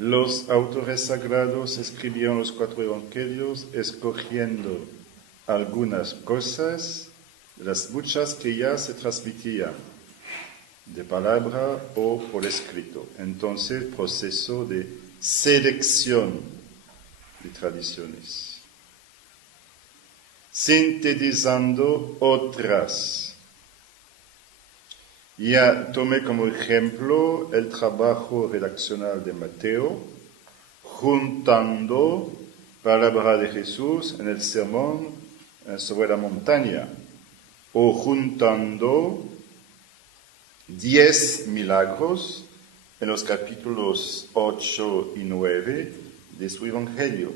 Los autores sagrados escribieron los 4 evangelios escogiendo algunas cosas, las muchas que ya se transmitían de palabra o por escrito. Entonces, proceso de selección de tradiciones. Sintetizando otras. Ya tomé como ejemplo el trabajo redaccional de Mateo, juntando palabra de Jesús en el sermón sobre la montaña, o juntando 10 milagros en los capítulos 8 y 9 de su Evangelio.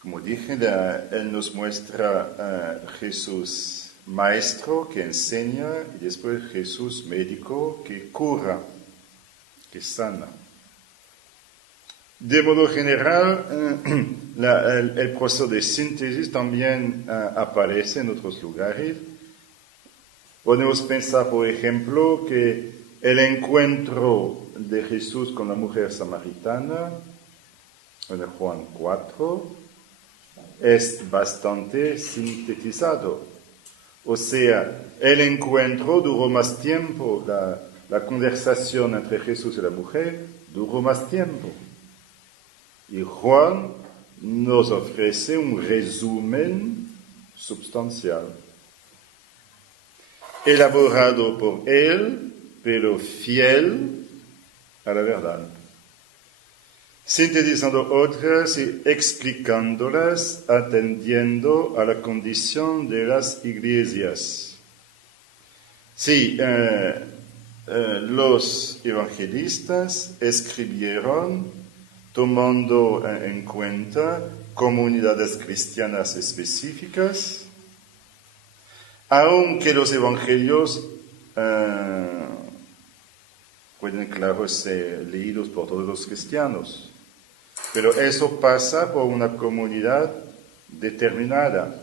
Como dije, él nos muestra a Jesús maestro que enseña y después Jesús médico que cura, que sana. De modo general, el proceso de síntesis también aparece en otros lugares. Podemos pensar, por ejemplo, que el encuentro de Jesús con la mujer samaritana, en Juan 4, es bastante sintetizado. O sea, el encuentro duró más tiempo, la conversación entre Jesús y la mujer duró más tiempo. Y Juan nos ofrece un resumen sustancial, elaborado por él, pero fiel a la verdad. Sintetizando otras y explicándolas, atendiendo a la condición de las iglesias. Sí, los evangelistas escribieron tomando en cuenta comunidades cristianas específicas, aunque los evangelios pueden, claro, ser leídos por todos los cristianos. Pero eso pasa por una comunidad determinada.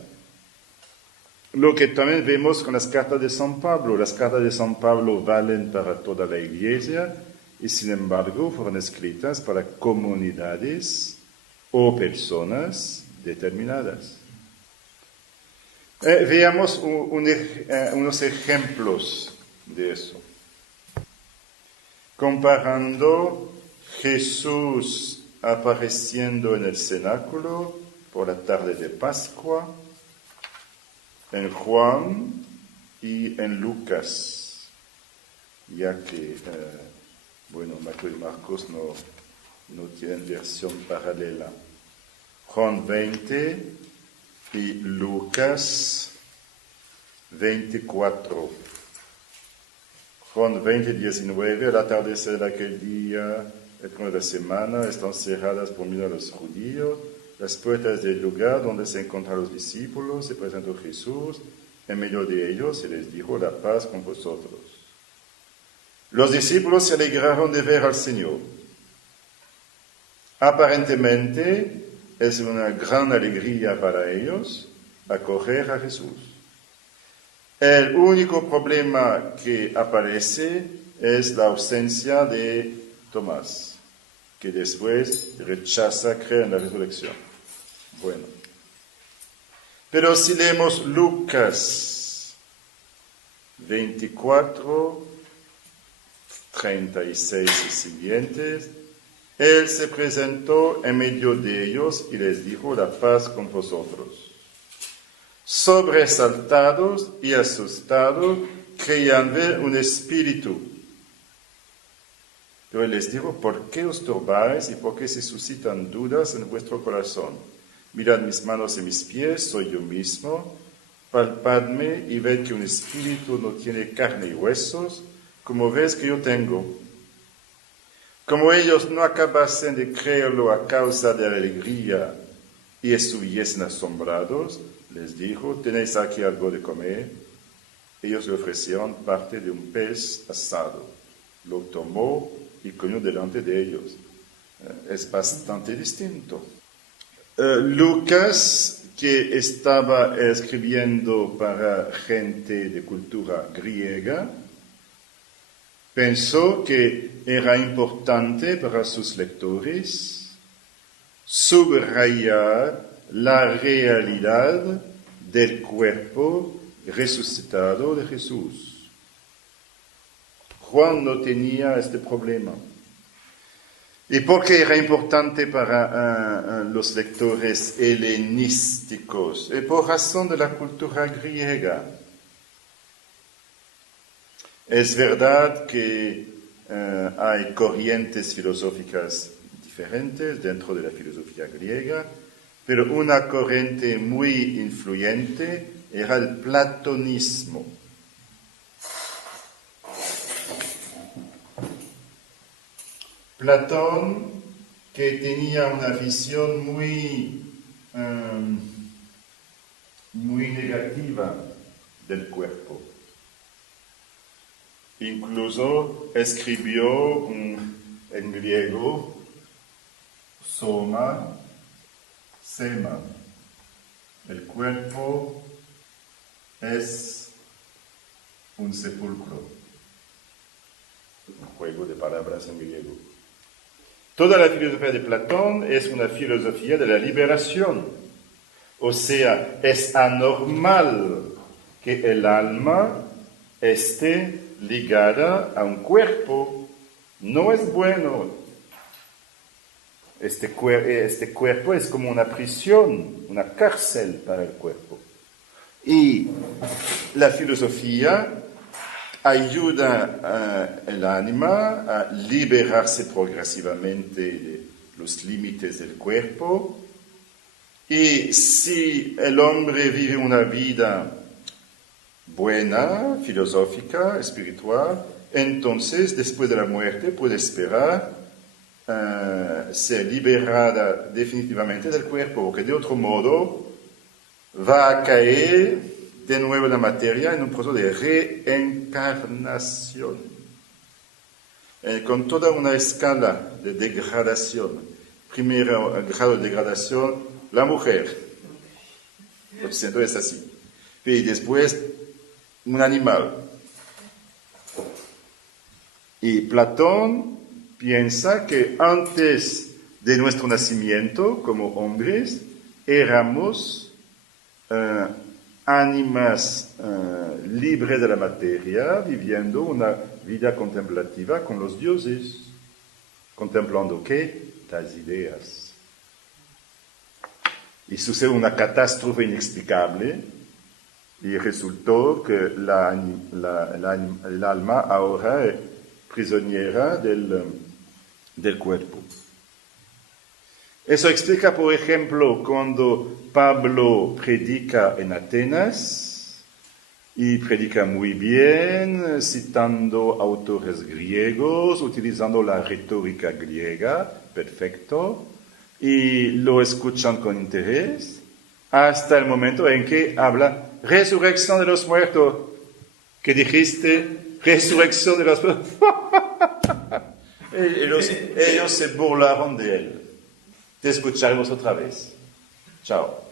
Lo que también vemos con las cartas de San Pablo. Las cartas de San Pablo valen para toda la iglesia y sin embargo fueron escritas para comunidades o personas determinadas. Veamos unos ejemplos de eso. Comparando Jesús apareciendo en el cenáculo por la tarde de Pascua, en Juan y en Lucas, ya que, Mateo y Marcos no tienen versión paralela. Juan 20 y Lucas 24. Juan 20, 19, al atardecer de aquel día, el primero de la semana, están cerradas por miedo a los judíos las puertas del lugar donde se encontraron los discípulos. Se presentó Jesús en medio de ellos y les dijo: la paz con vosotros. Los discípulos se alegraron de ver al Señor. Aparentemente es una gran alegría para ellos acoger a Jesús. El único problema que aparece es la ausencia de Tomás, que después rechaza creer en la resurrección. Bueno, pero si leemos Lucas 24, 36 y siguientes, él se presentó en medio de ellos y les dijo: la paz con vosotros. Sobresaltados y asustados, creían ver un espíritu. Pero él les dijo: ¿por qué os turbáis y por qué se suscitan dudas en vuestro corazón? Mirad mis manos y mis pies, soy yo mismo. Palpadme y ved que un espíritu no tiene carne y huesos, como ves que yo tengo. Como ellos no acabasen de creerlo a causa de la alegría y estuviesen asombrados, les dijo: ¿tenéis aquí algo de comer? Ellos le ofrecieron parte de un pez asado. Lo tomó y comió delante de ellos. Es bastante distinto. Lucas, que estaba escribiendo para gente de cultura griega, pensó que era importante para sus lectores subrayar la realidad del cuerpo resucitado de Jesús. Juan no tenía este problema. ¿Y por qué era importante para los lectores helenísticos? Por razón de la cultura griega. Es verdad que hay corrientes filosóficas diferentes dentro de la filosofía griega, pero una corriente muy influyente era el platonismo. Platón, que tenía una visión muy negativa del cuerpo. Incluso escribió en griego soma, sema. El cuerpo es un sepulcro. Un juego de palabras en griego. Toda la filosofía de Platón es una filosofía de la liberación. O sea, es anormal que el alma esté ligada a un cuerpo. No es bueno. Este cuerpo es como una prisión, una cárcel para el cuerpo. Y la filosofía ayuda al alma a liberarse progresivamente de los límites del cuerpo. Y si el hombre vive una vida buena, filosófica, espiritual, entonces después de la muerte puede esperar ser liberada definitivamente del cuerpo, porque de otro modo va a caer de nuevo la materia en un proceso de reencarnación, con toda una escala de degradación. Primero grado de degradación, la mujer, lo siento, es así, y después un animal. Y Platón piensa que antes de nuestro nacimiento como hombres éramos ánimas libres de la materia, viviendo una vida contemplativa con los dioses. ¿Contemplando qué? Las ideas. Y sucede una catástrofe inexplicable y resultó que el alma ahora es prisonera del cuerpo. Eso explica, por ejemplo, cuando Pablo predica en Atenas, y predica muy bien, citando autores griegos, utilizando la retórica griega, perfecto, y lo escuchan con interés, hasta el momento en que habla resurrección de los muertos. ¿Qué dijiste? Resurrección de los muertos. ellos se burlaron de él. Te escucharemos otra vez. Chao.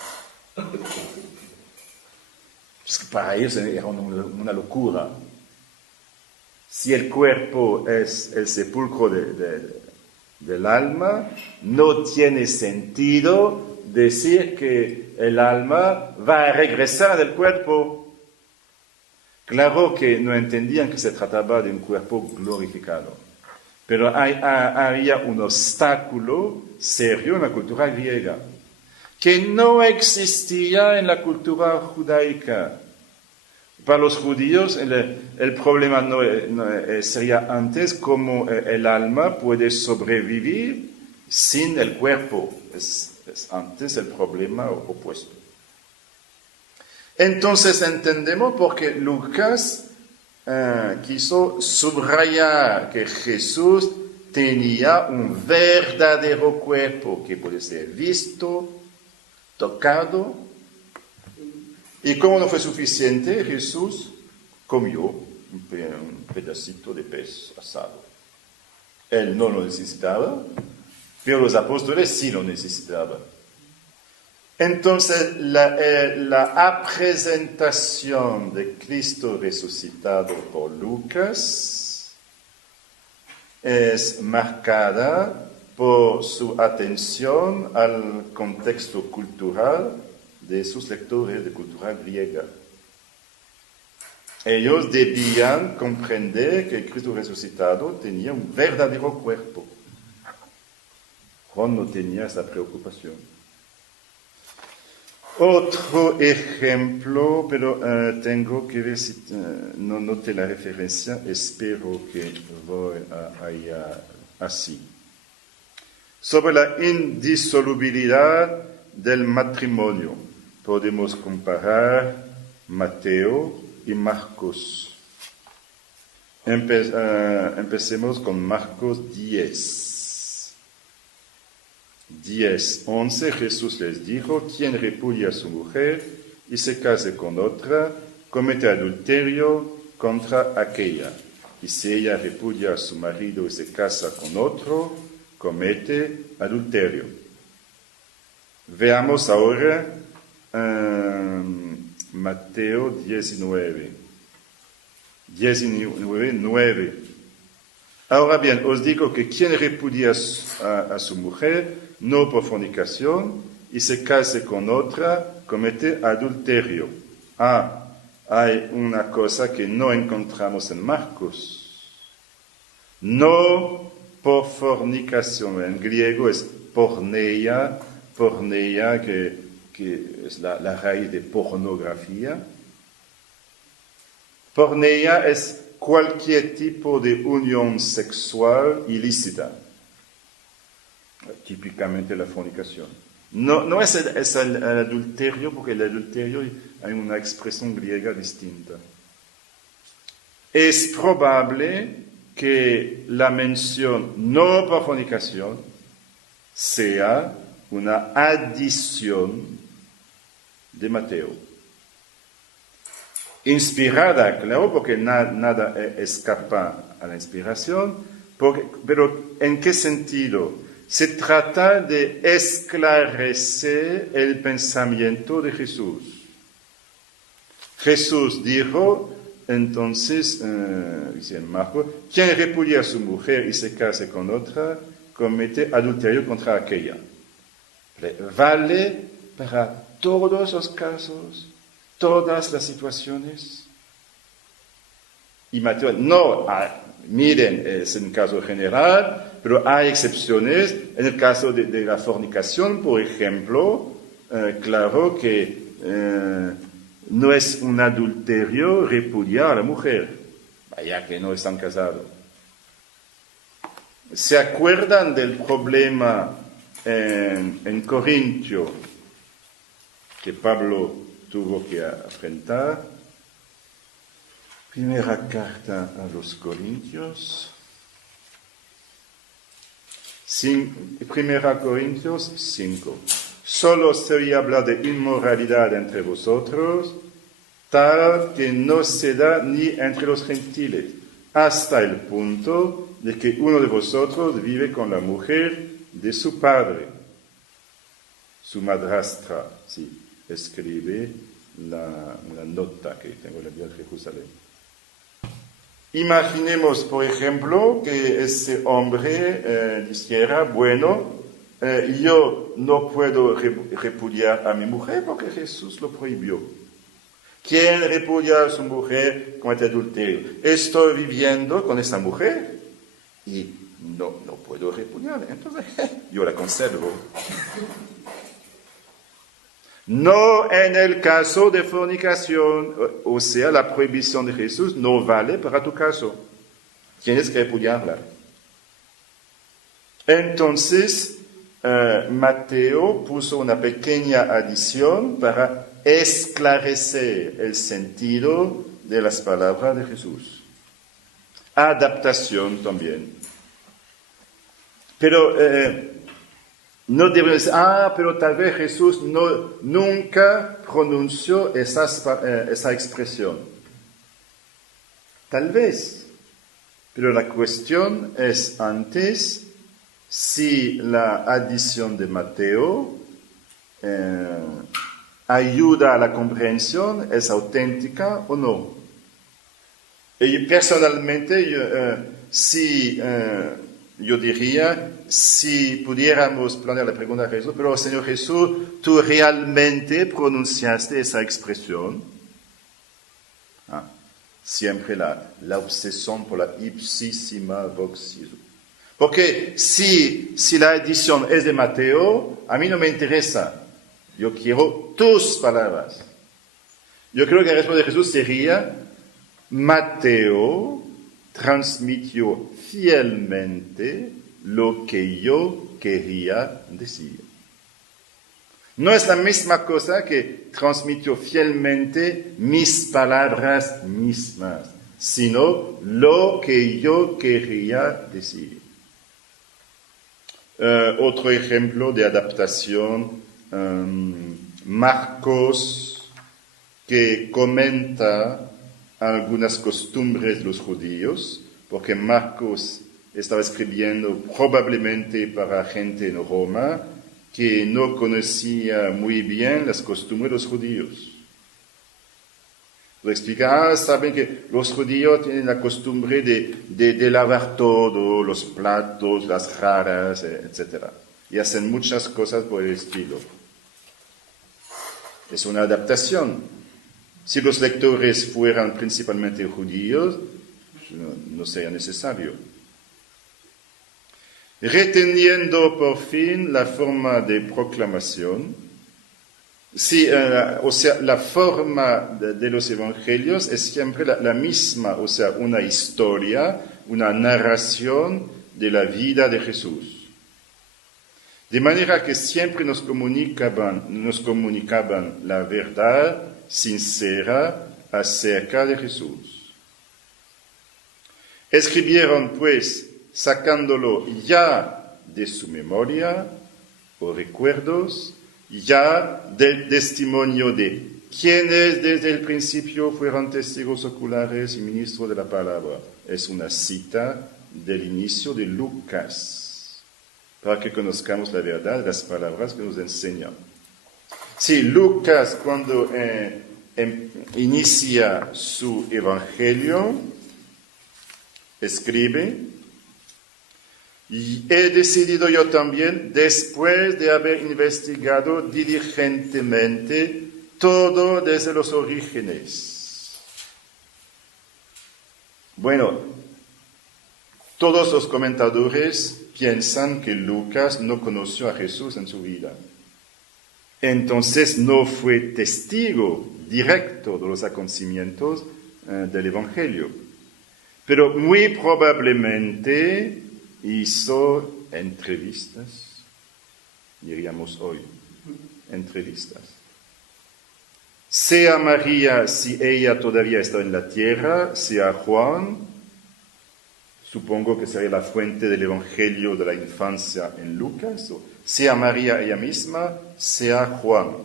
Es que para ellos era una locura. Si el cuerpo es el sepulcro del alma, no tiene sentido decir que el alma va a regresar del cuerpo. Claro que no entendían que se trataba de un cuerpo glorificado. Pero había un obstáculo serio en la cultura griega, que no existía en la cultura judaica. Para los judíos el problema no sería antes cómo el alma puede sobrevivir sin el cuerpo. Es antes el problema opuesto. Entonces entendemos por qué Lucas quiso subrayar que Jesús tenía un verdadero cuerpo que puede ser visto, tocado. Y como no fue suficiente, Jesús comió un pedacito de pez asado. Él no lo necesitaba, pero los apóstoles sí lo necesitaban. Entonces, la presentación de Cristo resucitado por Lucas es marcada por su atención al contexto cultural de sus lectores de cultura griega. Ellos debían comprender que el Cristo resucitado tenía un verdadero cuerpo. Juan no tenía esa preocupación. Otro ejemplo, pero tengo que ver si no noté la referencia, espero que voy allá así. Sobre la indisolubilidad del matrimonio, podemos comparar Mateo y Marcos. Empecemos con Marcos 10. 10:11, Jesús les dijo: quien repudia a su mujer y se case con otra, comete adulterio contra aquella. Y si ella repudia a su marido y se casa con otro, comete adulterio. Veamos ahora Mateo 19. 19:9. Ahora bien, os digo que quien repudia a su mujer, no por fornicación, y se case con otra, comete adulterio. Hay una cosa que no encontramos en Marcos. No por fornicación, en griego es porneia, que es la raíz de pornografía. Porneia es cualquier tipo de unión sexual ilícita, típicamente la fornicación. No es el adulterio, porque el adulterio hay una expresión griega distinta. Es probable que la mención no por fornicación sea una adición de Mateo. Inspirada, claro, porque nada escapa a la inspiración, pero ¿en qué sentido? Se trata de esclarecer el pensamiento de Jesús. Jesús dijo, entonces, dice en Marcos, quien repudia a su mujer y se case con otra, comete adulterio contra aquella. Vale para todos los casos, todas las situaciones. Y Mateo, no, miren, es un caso general, pero hay excepciones. En el caso de la fornicación, por ejemplo, claro que no es un adulterio repudiar a la mujer, vaya que no están casados. ¿Se acuerdan del problema en Corintio que Pablo tuvo que afrontar? Primera carta a los Corintios. Primera Corintios 5. Solo se oye hablar de inmoralidad entre vosotros, tal que no se da ni entre los gentiles, hasta el punto de que uno de vosotros vive con la mujer de su padre. Su madrastra, sí, escribe la nota que tengo en la Biblia de Jerusalén. Imaginemos, por ejemplo, que ese hombre dijera, bueno, yo no puedo repudiar a mi mujer porque Jesús lo prohibió. ¿Quién repudia a su mujer comete adulterio? Estoy viviendo con esa mujer y no puedo repudiarla, entonces yo la conservo. No en el caso de fornicación, o sea, la prohibición de Jesús no vale para tu caso. Tienes que repudiarla. Entonces, Mateo puso una pequeña adición para esclarecer el sentido de las palabras de Jesús. Adaptación también. Pero no debemos decir, pero tal vez Jesús nunca pronunció esa expresión. Tal vez. Pero la cuestión es antes si la adición de Mateo ayuda a la comprensión, es auténtica o no. Y personalmente yo diría, si pudiéramos plantear la pregunta a Jesús, pero Señor Jesús, ¿tú realmente pronunciaste esa expresión? Siempre la obsesión por la ipsísima vox Jesu. Porque si la edición es de Mateo, a mí no me interesa. Yo quiero tus palabras. Yo creo que la respuesta de Jesús sería, Mateo transmitió fielmente lo que yo quería decir. No es la misma cosa que transmitió fielmente mis palabras mismas, sino lo que yo quería decir. Otro ejemplo de adaptación, Marcos, que comenta algunas costumbres de los judíos, porque Marcos estaba escribiendo probablemente para gente en Roma que no conocía muy bien las costumbres de los judíos. Lo explica, saben que los judíos tienen la costumbre de lavar todo, los platos, las jarras, etc. Y hacen muchas cosas por el estilo. Es una adaptación. Si los lectores fueran principalmente judíos, no sería necesario. Reteniendo por fin la forma de proclamación, la forma de los evangelios es siempre la misma, o sea, una historia, una narración de la vida de Jesús. De manera que siempre nos comunicaban la verdad sincera acerca de Jesús. Escribieron, pues, sacándolo ya de su memoria o recuerdos, ya del testimonio de quienes desde el principio fueron testigos oculares y ministros de la palabra. Es una cita del inicio de Lucas, para que conozcamos la verdad, las palabras que nos enseñan. Sí, Lucas, cuando inicia su evangelio, escribe, y he decidido yo también, después de haber investigado diligentemente todo desde los orígenes. Bueno, todos los comentadores piensan que Lucas no conoció a Jesús en su vida. Entonces no fue testigo directo de los acontecimientos del Evangelio. Pero muy probablemente hizo entrevistas, diríamos hoy, entrevistas. Sea María, si ella todavía está en la tierra, sea Juan, supongo que sería la fuente del Evangelio de la infancia en Lucas, o sea María ella misma, sea Juan,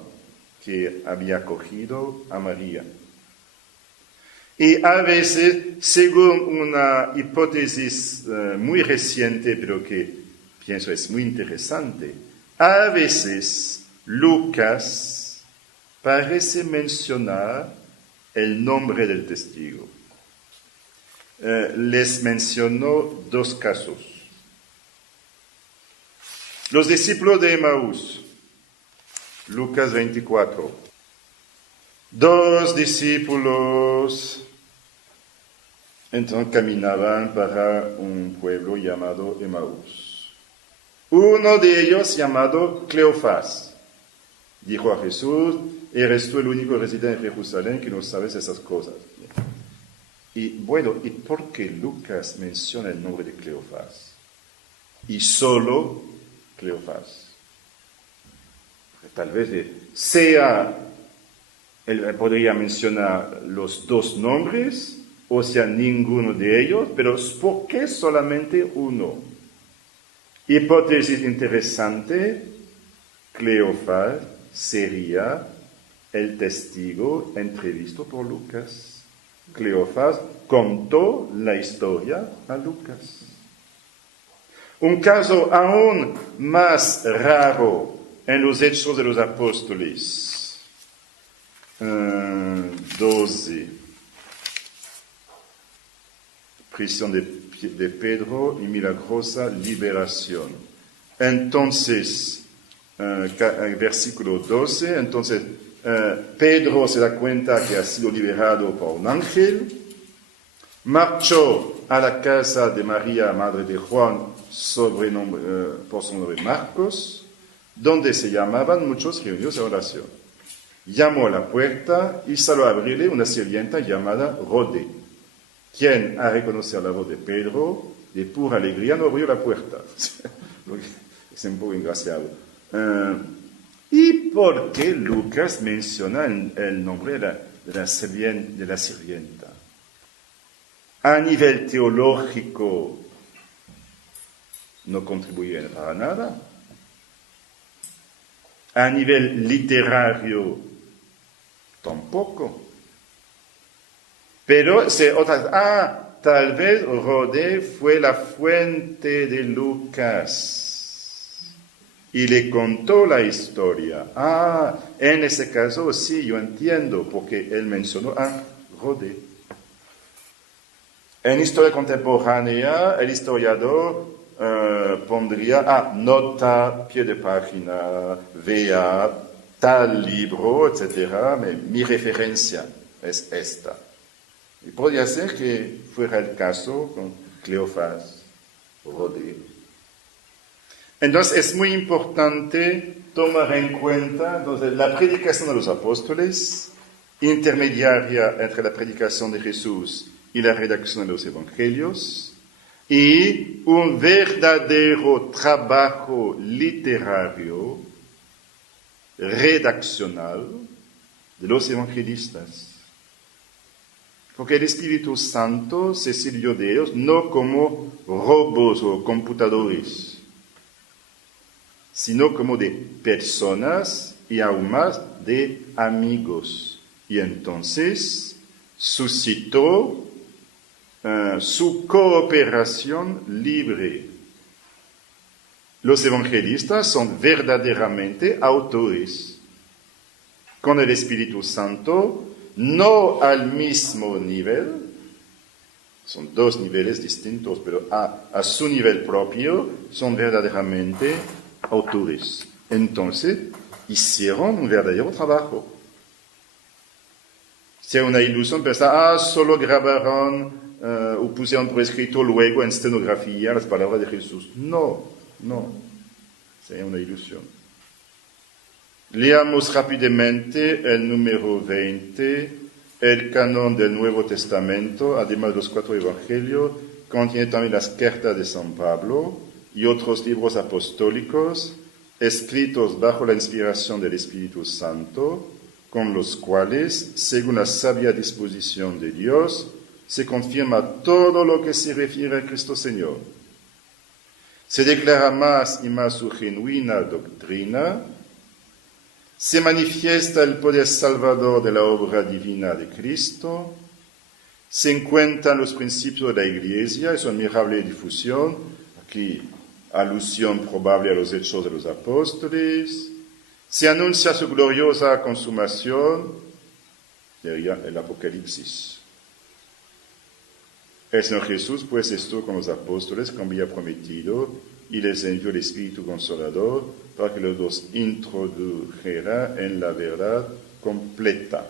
que había acogido a María. Y a veces, según una hipótesis muy reciente, pero que pienso es muy interesante, a veces Lucas parece mencionar el nombre del testigo. Les mencionó dos casos. Los discípulos de Emaús, Lucas 24. Dos discípulos entonces caminaban para un pueblo llamado Emaús. Uno de ellos, llamado Cleofás, dijo a Jesús, eres tú el único residente en Jerusalén que no sabes esas cosas. Y bueno, ¿y por qué Lucas menciona el nombre de Cleofás? Y solo Cleofás. Tal vez él podría mencionar los dos nombres, o sea, ninguno de ellos, pero ¿por qué solamente uno? Hipótesis interesante, Cleofás sería el testigo entrevistado por Lucas. Cleofás contó la historia a Lucas. Un caso aún más raro en los Hechos de los Apóstoles. 12. Prisión de de Pedro y milagrosa liberación. Entonces, versículo 12, entonces Pedro se da cuenta que ha sido liberado por un ángel, marchó a la casa de María, madre de Juan, por su nombre Marcos, donde se llamaban muchos reunidos en oración. Llamó a la puerta y salió a abrirle una sirvienta llamada Rode, quien, al reconocer la voz de Pedro, de pura alegría no abrió la puerta. Es un poco ingraciado. ¿Y por qué Lucas menciona el nombre de la sirvienta? A nivel teológico no contribuye para nada. A nivel literario tampoco. Pero tal vez Rode fue la fuente de Lucas y le contó la historia. En ese caso sí, yo entiendo, porque él mencionó a Rode. En historia contemporánea, el historiador pondría nota, pie de página, vea tal libro, etc. Mi referencia es esta. Y podría ser que fuera el caso con Cleofás, Rode. Entonces es muy importante tomar en cuenta la predicación de los apóstoles, intermediaria entre la predicación de Jesús y la redacción de los evangelios, y un verdadero trabajo literario, redaccional, de los evangelistas. Porque el Espíritu Santo se sirvió de ellos no como robots o computadores, sino como de personas y aún más de amigos. Y entonces suscitó su cooperación libre. Los evangelistas son verdaderamente autores. Con el Espíritu Santo, no al mismo nivel, son dos niveles distintos, pero a su nivel propio, son verdaderamente autores. Entonces, hicieron un verdadero trabajo. Si hay una ilusión, pensar, solo grabaron o pusieron por escrito luego en estenografía las palabras de Jesús. No, sería una ilusión. Leamos rápidamente el número 20, el canon del Nuevo Testamento, además de los 4 evangelios, contiene también las cartas de San Pablo y otros libros apostólicos escritos bajo la inspiración del Espíritu Santo, con los cuales, según la sabia disposición de Dios, se confirma todo lo que se refiere a Cristo Señor. Se declara más y más su genuina doctrina, se manifiesta el poder salvador de la obra divina de Cristo, se encuentran los principios de la Iglesia y su admirable difusión, aquí alusión probable a los hechos de los apóstoles, se anuncia su gloriosa consumación, sería el Apocalipsis. El Señor Jesús pues estuvo con los apóstoles como había prometido y les envió el Espíritu Consolador para que los introdujera en la verdad completa.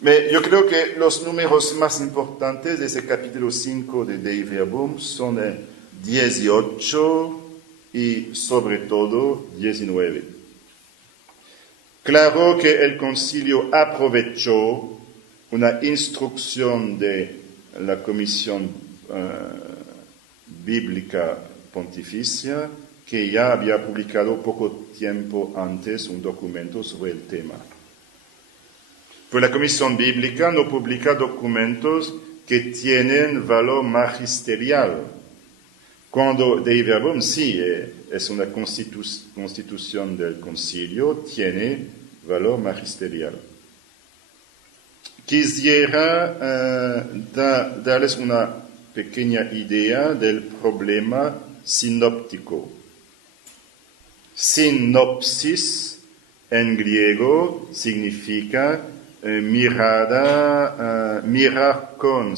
Yo creo que los números más importantes de ese capítulo 5 de Dei Verbum son el 18 y sobre todo 19. Claro que el concilio aprovechó una instrucción de la Comisión Bíblica Pontificia, que ya había publicado poco tiempo antes un documento sobre el tema. Pues la Comisión Bíblica no publica documentos que tienen valor magisterial. Cuando Dei Verbum sí es una constitución del concilio, tiene valor magisterial. Quisiera darles una pequeña idea del problema sinóptico. Sinopsis en griego significa mirar con,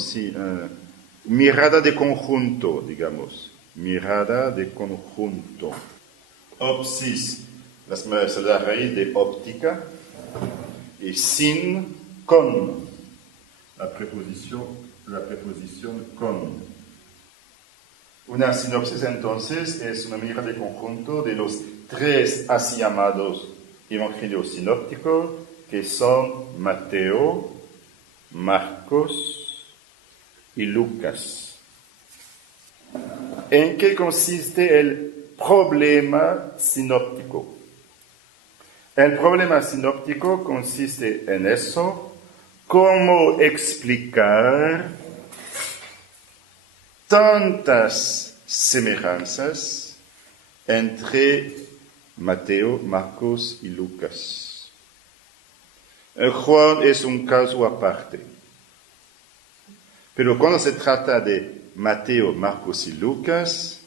mirada de conjunto, digamos. Mirada de conjunto. Opsis, es la raíz de óptica. Y sin, con. La preposición con. Una sinopsis entonces es una mirada de conjunto de los tres así llamados evangelios sinópticos, que son Mateo, Marcos y Lucas. ¿En qué consiste el problema sinóptico? El problema sinóptico consiste en eso, cómo explicar tantas semejanzas entre Mateo, Marcos y Lucas. Juan es un caso aparte. Pero cuando se trata de Mateo, Marcos y Lucas,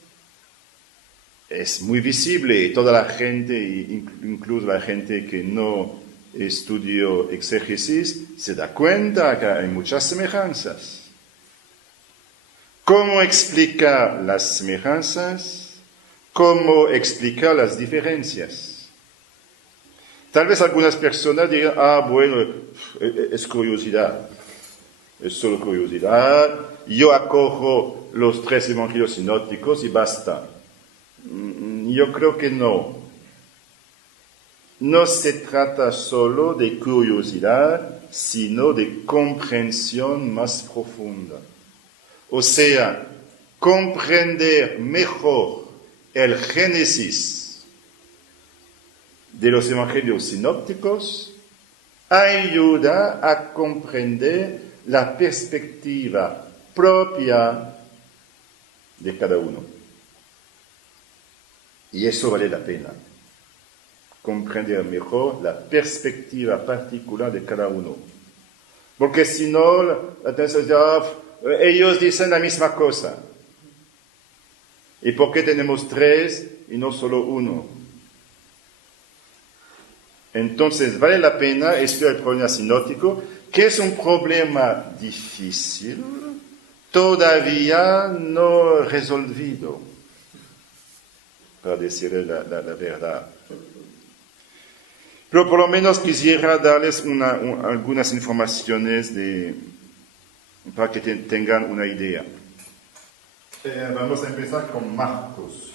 es muy visible y toda la gente, incluso la gente que no estudió exégesis, se da cuenta que hay muchas semejanzas. ¿Cómo explicar las semejanzas? ¿Cómo explicar las diferencias? Tal vez algunas personas digan, bueno, es curiosidad, es solo curiosidad, yo acojo los tres evangelios sinópticos y basta. Yo creo que no. No se trata solo de curiosidad, sino de comprensión más profunda. O sea, comprender mejor el génesis de los evangelios sinópticos ayuda a comprender la perspectiva propia de cada uno. Y eso vale la pena, comprender mejor la perspectiva particular de cada uno. Porque si no, entonces ellos dicen la misma cosa. ¿Y por qué tenemos tres y no solo uno? Entonces vale la pena estudiar el problema sinóptico, que es un problema difícil, todavía no resolvido, para decirle la verdad. Pero por lo menos quisiera darles algunas informaciones para que tengan una idea. Vamos a empezar con Marcos,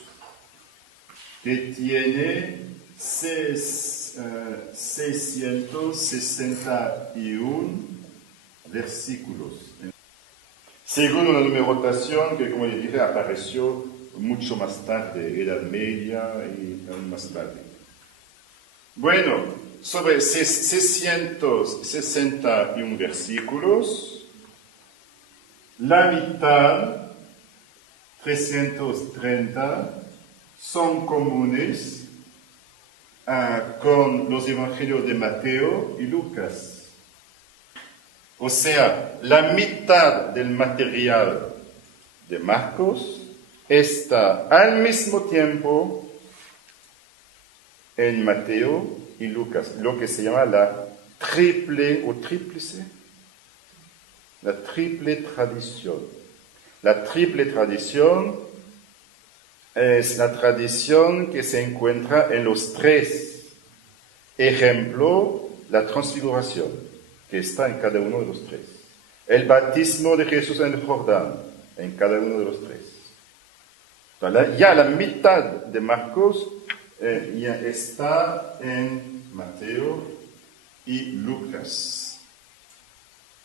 que tiene 661 versículos. Según una numeración que, como les dije, apareció mucho más tarde, Edad Media y aún más tarde. Bueno, sobre 661 versículos, la mitad, 330, son comunes con los evangelios de Mateo y Lucas. O sea, la mitad del material de Marcos está al mismo tiempo en Mateo y Lucas, lo que se llama la triple tradición. La triple tradición es la tradición que se encuentra en los tres. Ejemplo, la transfiguración, que está en cada uno de los tres. El bautismo de Jesús en el Jordán, en cada uno de los tres. Ya la mitad de Marcos ya está en Mateo y Lucas.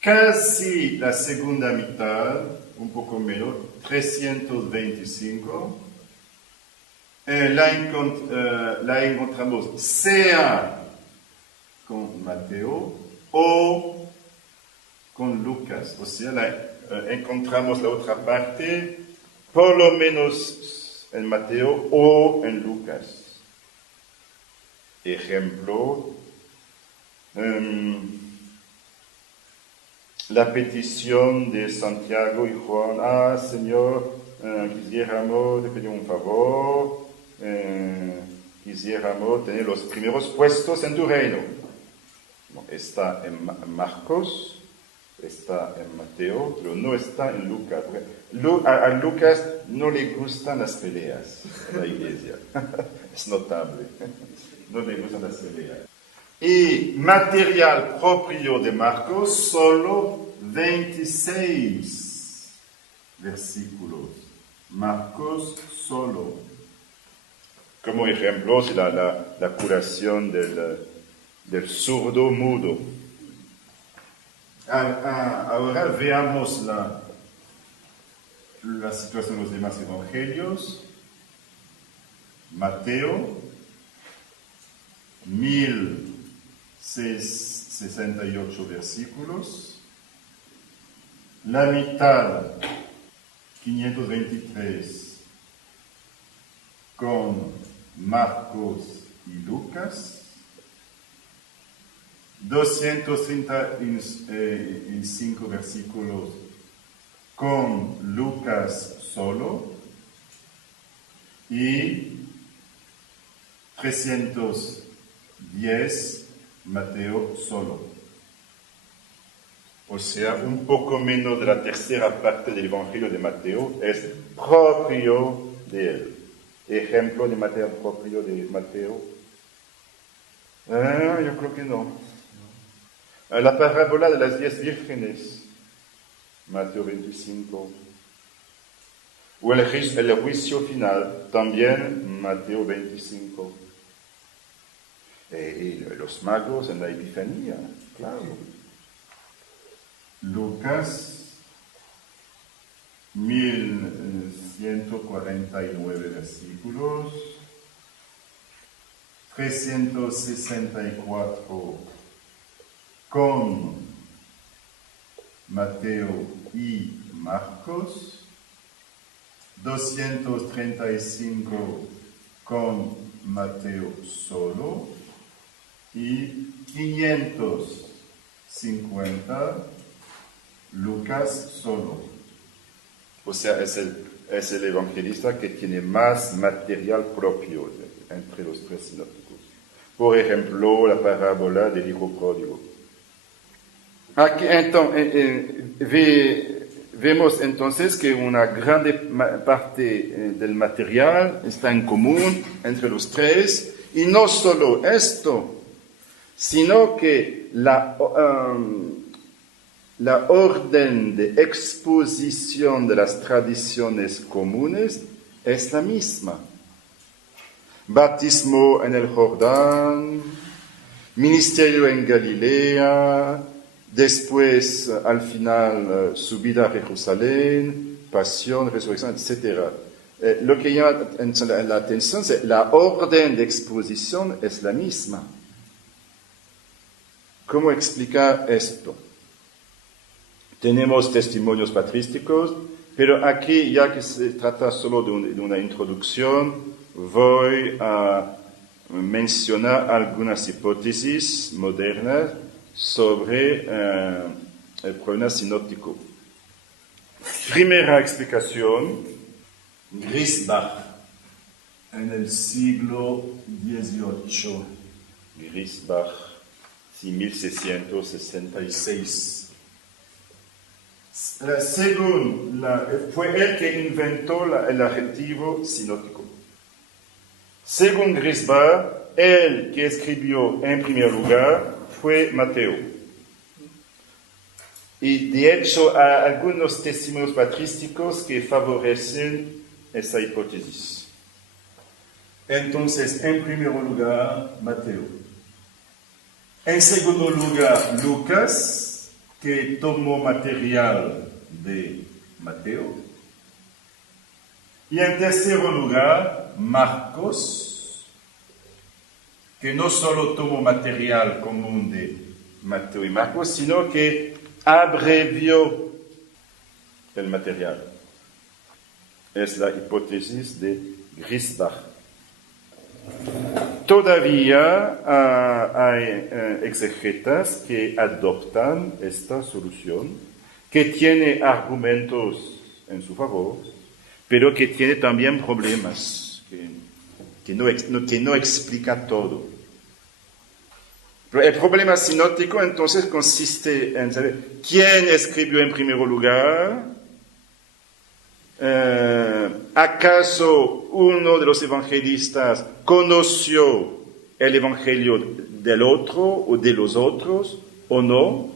Casi la segunda mitad, un poco menos, 325, la encontramos sea con Mateo o con Lucas. O sea, encontramos la otra parte por lo menos en Mateo o en Lucas. Ejemplo, la petición de Santiago y Juan, Señor, quisiéramos, te pedimos un favor, quisiéramos tener los primeros puestos en tu reino. Está en Marcos está en Mateo, pero no está en Lucas. A Lucas no le gustan las peleas en la iglesia. Es notable. No le gustan las peleas. Y material propio de Marcos, solo 26 versículos. Marcos solo. Como ejemplo, la curación del zurdo mudo. Ahora veamos la situación de los demás evangelios. Mateo, 1068 versículos. La mitad, 523, con Marcos y Lucas. 235 versículos con Lucas solo y 310 Mateo solo. O sea, un poco menos de la tercera parte del Evangelio de Mateo es propio de él. Ejemplo de material propio de Mateo. Yo creo que no. La parábola de las 10 vírgenes, Mateo 25. O el juicio final, también Mateo 25. Y los magos en la Epifanía, claro. Lucas, 1149 versículos, 364 con Mateo y Marcos, 235 con Mateo solo y 550 Lucas solo. O sea, es el evangelista que tiene más material propio entre los tres sinópticos. Por ejemplo, la parábola del hijo pródigo. Aquí, vemos entonces que una grande parte del material está en común entre los tres, y no solo esto, sino que la orden de exposición de las tradiciones comunes es la misma. Bautismo en el Jordán, ministerio en Galilea, después, al final, subida a Jerusalén, pasión, resurrección, etc. Lo que llama la atención es la orden de exposición es la misma. ¿Cómo explicar esto? Tenemos testimonios patrísticos, pero aquí, ya que se trata solo de una introducción, voy a mencionar algunas hipótesis modernas sobre el problema sinóptico. Primera explicación, Griesbach, en el siglo XVIII. Griesbach, 1666. Fue él que inventó el adjetivo sinóptico. Según Griesbach, el que escribió en primer lugar fue Mateo. Y de hecho hay algunos testimonios patrísticos que favorecen esa hipótesis. Entonces, en primer lugar, Mateo. En segundo lugar, Lucas, que tomó material de Mateo. Y en tercer lugar, Marcos, que no solo tomó material común de Mateo y Marcos, sino que abrevió el material. Es la hipótesis de Griesbach. Todavía hay exegetas que adoptan esta solución, que tiene argumentos en su favor, pero que tiene también problemas, que no explica todo. El problema sinóptico entonces consiste en saber quién escribió en primer lugar. ¿Acaso uno de los evangelistas conoció el evangelio del otro o de los otros o no?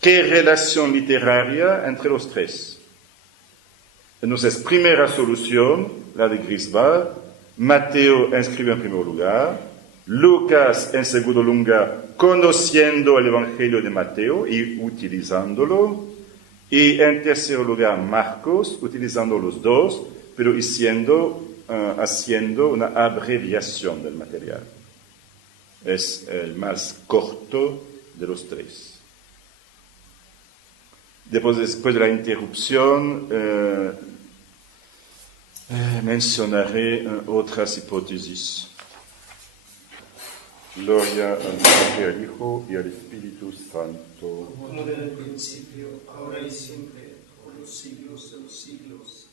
¿Qué relación literaria entre los tres? Entonces, primera solución, la de Grisbach. Mateo escribe en primer lugar, Lucas en segundo lugar, conociendo el evangelio de Mateo y utilizándolo, y en tercer lugar Marcos, utilizando los dos, pero haciendo una abreviación del material. Es el más corto de los tres. Después de la interrupción, mencionaré otras hipótesis. Gloria al Padre, al Hijo y al Espíritu Santo. Como era en el principio, ahora y siempre, por los siglos de los siglos.